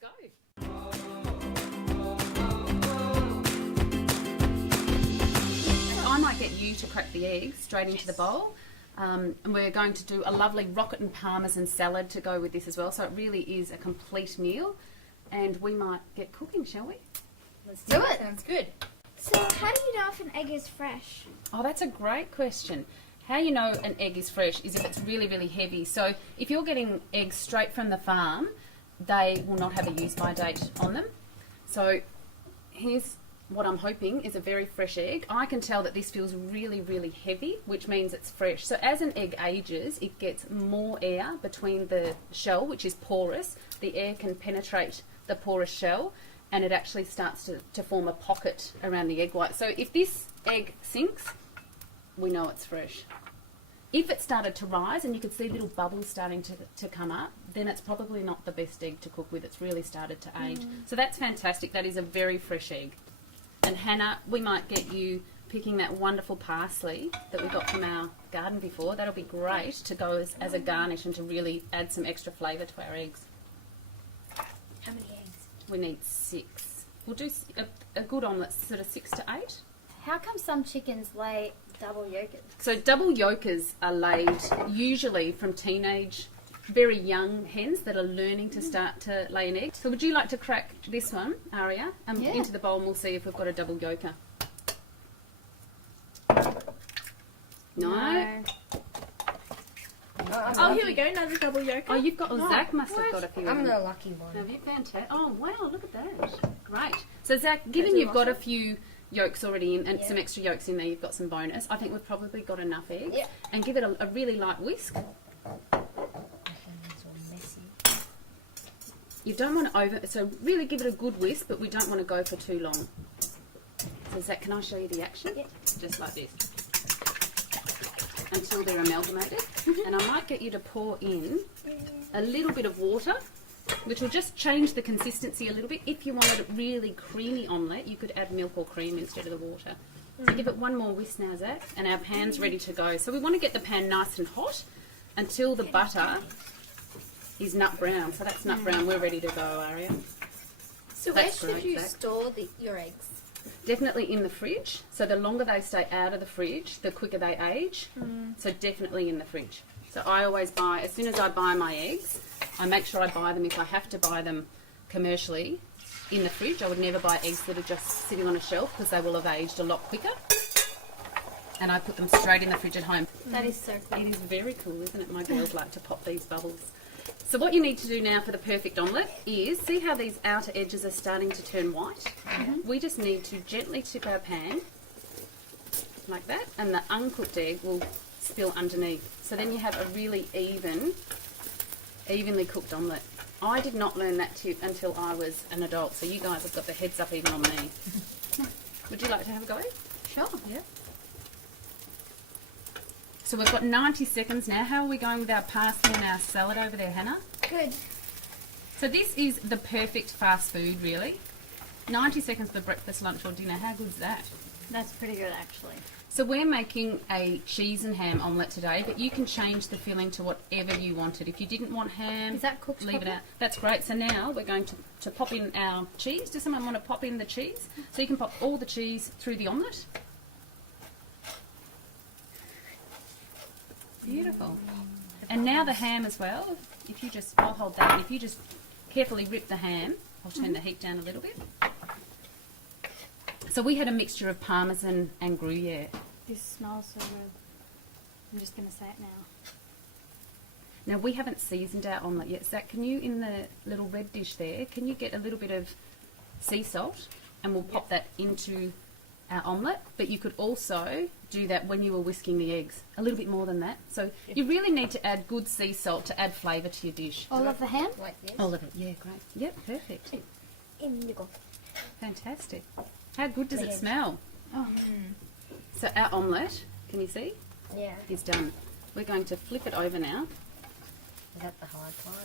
go. I might get you to crack the eggs straight into the bowl. And we're going to do a lovely rocket and parmesan salad to go with this as well. So it really is a complete meal. And we might get cooking, shall we? Let's do it. Sounds good. So how do you know if an egg is fresh? Oh, that's a great question. How you know an egg is fresh is if it's really, really heavy. So if you're getting eggs straight from the farm, they will not have a use-by date on them. So here's what I'm hoping is a very fresh egg. I can tell that this feels really, really heavy, which means it's fresh. So as an egg ages, it gets more air between the shell, which is porous. The air can penetrate the porous shell, and it actually starts to form a pocket around the egg white. So if this egg sinks, we know it's fresh. If it started to rise and you could see little bubbles starting to come up, then it's probably not the best egg to cook with. It's really started to age. So that's fantastic. That is a very fresh egg. And Hannah, we might get you picking that wonderful parsley that we got from our garden before. That'll be great to go as a garnish and to really add some extra flavour to our eggs. How many eggs? We need 6. We'll do a good omelette, sort of 6 to 8. How come some chickens lay double yolkers? So double yolkers are laid usually from teenage, very young hens that are learning to start to lay an egg. So would you like to crack this one, Aria, into the bowl, and we'll see if we've got a double yolker. No? Oh, here we go, another double yolker. Oh, you've got, Zach must have got a few. I'm the lucky one. Have you? Fantastic. Oh, wow, look at that. Great. So Zach, given you've got a few yolks already in and some extra yolks in there, you've got some bonus. I think we've probably got enough eggs. Yeah. And give it a really light whisk. You don't want to so really give it a good whisk, but we don't want to go for too long. So Zach, can I show you the action? Yeah. Just like this. Until they're amalgamated. And I might get you to pour in a little bit of water, which will just change the consistency a little bit. If you wanted a really creamy omelette, you could add milk or cream instead of the water. So give it one more whisk now, Zach, and our pan's ready to go. So we want to get the pan nice and hot until the butter is nut brown. So that's nut brown. We're ready to go, Aria. So That's where should great, you Zach. store your eggs? Definitely in the fridge. So the longer they stay out of the fridge, the quicker they age. So definitely in the fridge. So I always buy, as soon as I buy my eggs, I make sure I buy them, if I have to buy them commercially, in the fridge. I would never buy eggs that are just sitting on a shelf because they will have aged a lot quicker. And I put them straight in the fridge at home. That is so cool. It is very cool, isn't it? My girls like to pop these bubbles. So what you need to do now for the perfect omelette is, see how these outer edges are starting to turn white? We just need to gently tip our pan, like that, and the uncooked egg will spill underneath. So then you have a really evenly cooked omelette. I did not learn that tip until I was an adult, so you guys have got the heads up even on me. Would you like to have a go? Sure. Yeah. So we've got 90 seconds now. How are we going with our parsley and our salad over there, Hannah? Good. So this is the perfect fast food, really. 90 seconds for breakfast, lunch or dinner. How good's that? That's pretty good, actually. So we're making a cheese and ham omelette today, but you can change the filling to whatever you wanted. If you didn't want ham, Is that cooked leave it properly? out. That's great. So now we're going to pop in our cheese. Does someone want to pop in the cheese? So you can pop all the cheese through the omelette. Beautiful. And now the ham as well. If you just, I'll hold that. If you just carefully rip the ham, I'll turn the heat down a little bit. So we had a mixture of parmesan and Gruyere. This smells so good. I'm just going to say it now. Now we haven't seasoned our omelette yet. Zach, can you, in the little red dish there, can you get a little bit of sea salt and we'll pop that into our omelette, but you could also do that when you were whisking the eggs, a little bit more than that. So you really need to add good sea salt to add flavour to your dish. All of the ham? Like this. All of it, yeah, great. Yep, perfect. In you go. Fantastic. How good does it Brilliant. smell? Oh. So our omelette, can you see, Yeah. is done. We're going to flip it over now. Is that the hard part?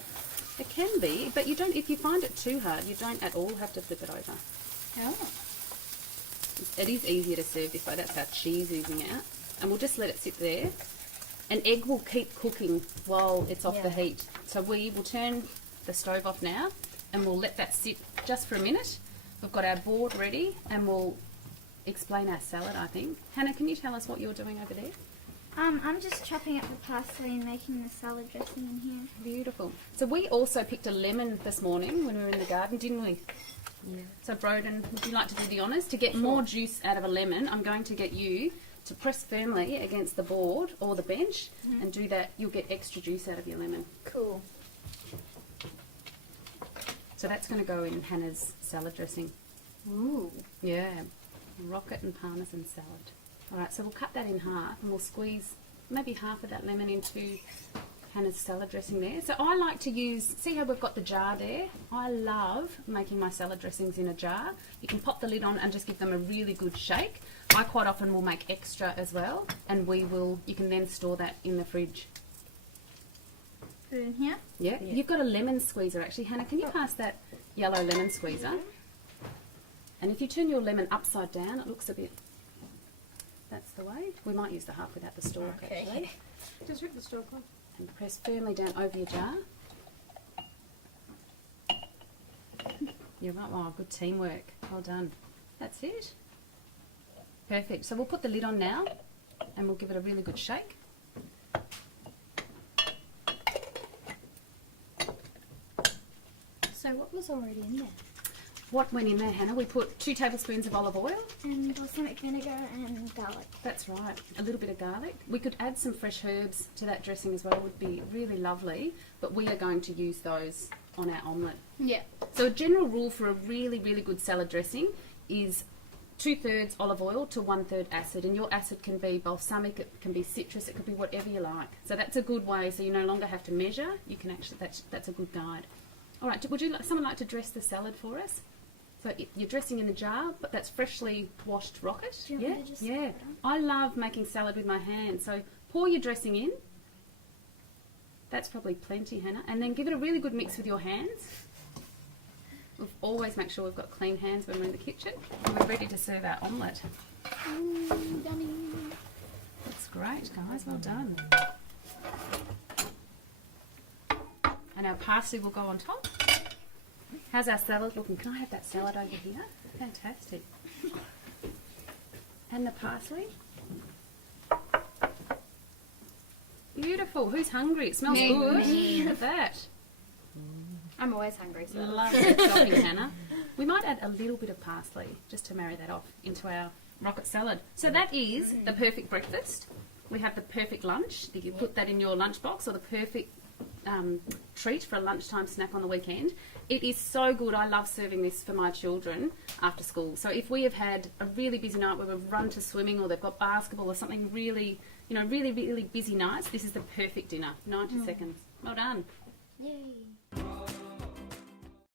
It can be, but you don't. If you find it too hard, you don't at all have to flip it over. Oh. It is easier to serve this way. That's our cheese oozing out. And we'll just let it sit there. An egg will keep cooking while it's off the Yeah. heat. So we will turn the stove off now and we'll let that sit just for a minute. We've got our board ready and we'll explain our salad, I think. Hannah, can you tell us what you're doing over there? I'm just chopping up the parsley and making the salad dressing in here. Beautiful. So we also picked a lemon this morning when we were in the garden, didn't we? Yeah. So Broden, would you like to do the honours? To get more juice out of a lemon, I'm going to get you to press firmly against the board or the bench and do that. You'll get extra juice out of your lemon. Cool. So that's going to go in Hannah's salad dressing. Ooh. Yeah, rocket and parmesan salad. All right, so we'll cut that in half and we'll squeeze maybe half of that lemon into Hannah's salad dressing there. So I like to use, see how we've got the jar there? I love making my salad dressings in a jar. You can pop the lid on and just give them a really good shake. I quite often will make extra as well, and you can then store that in the fridge. Put it in here. Yeah, you've got a lemon squeezer actually. Hannah, can you pass that yellow lemon squeezer? And if you turn your lemon upside down, it looks a bit, that's the way. We might use the half without the stalk actually. Just rip the stalk off. And press firmly down over your jar. You're right, wow, good teamwork. Well done. That's it. Perfect. So we'll put the lid on now and we'll give it a really good shake. So what was already in there? What went in there, Hannah? We put 2 tablespoons of olive oil. And balsamic vinegar and garlic. That's right. A little bit of garlic. We could add some fresh herbs to that dressing as well. Would be really lovely. But we are going to use those on our omelette. Yeah. So a general rule for a really, really good salad dressing is 2/3 olive oil to 1/3 acid. And your acid can be balsamic, it can be citrus, it could be whatever you like. So that's a good way. So you no longer have to measure. You can actually, that's a good guide. All right. Would someone like to dress the salad for us? So you're dressing in a jar, but that's freshly washed rocket. Do you want me to just yeah. put it on? I love making salad with my hands. So pour your dressing in. That's probably plenty, Hannah. And then give it a really good mix with your hands. We'll always make sure we've got clean hands when we're in the kitchen. And we're ready to serve our omelette. Yummy. That's great, guys. Well done. And our parsley will go on top. How's our salad looking? Can I have that salad over here? Fantastic. And the parsley. Beautiful. Who's hungry? It smells good. Look at that. I'm always hungry, so. Lovely chopping, Hannah. We might add a little bit of parsley just to marry that off into our rocket salad. So that is the perfect breakfast. We have the perfect lunch. You can put that in your lunchbox, or the perfect treat for a lunchtime snack on the weekend. It is so good. I love serving this for my children after school. So if we have had a really busy night where we've run to swimming or they've got basketball or something really, really busy nights, this is the perfect dinner. 90 seconds. Well done. Yay.